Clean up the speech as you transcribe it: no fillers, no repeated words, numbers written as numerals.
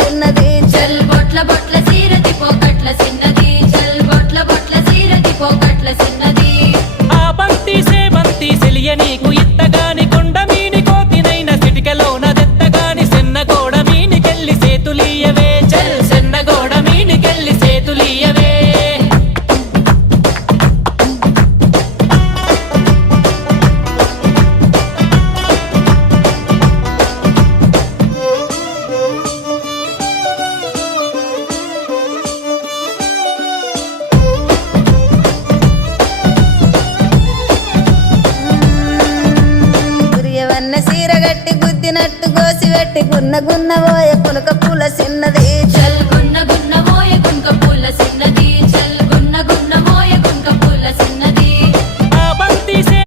చిన్నది చల్ బొట్ల బొట్ల సీరది పోకట్ల చిన్నది చల్ బొట్ల బొట్ల సీరది పోకట్ల చిన్నది ఆ బంతి సేబంతి సెలియ నీకు ఇత్తగాని కొండ మీని కోతినైన సిటికలోన దెత్తగాని సెన్నగోడ మీనికెళ్ళి సేతులీయవే చల్ సెన్నగోడ మీనికెళ్ళి సేతులీయవే గురియవన్న సీరగట్టి గుద్దినట్టు గోసి పెట్టి గున్న గున్న పోయే పులక పూల చిన్నది చల్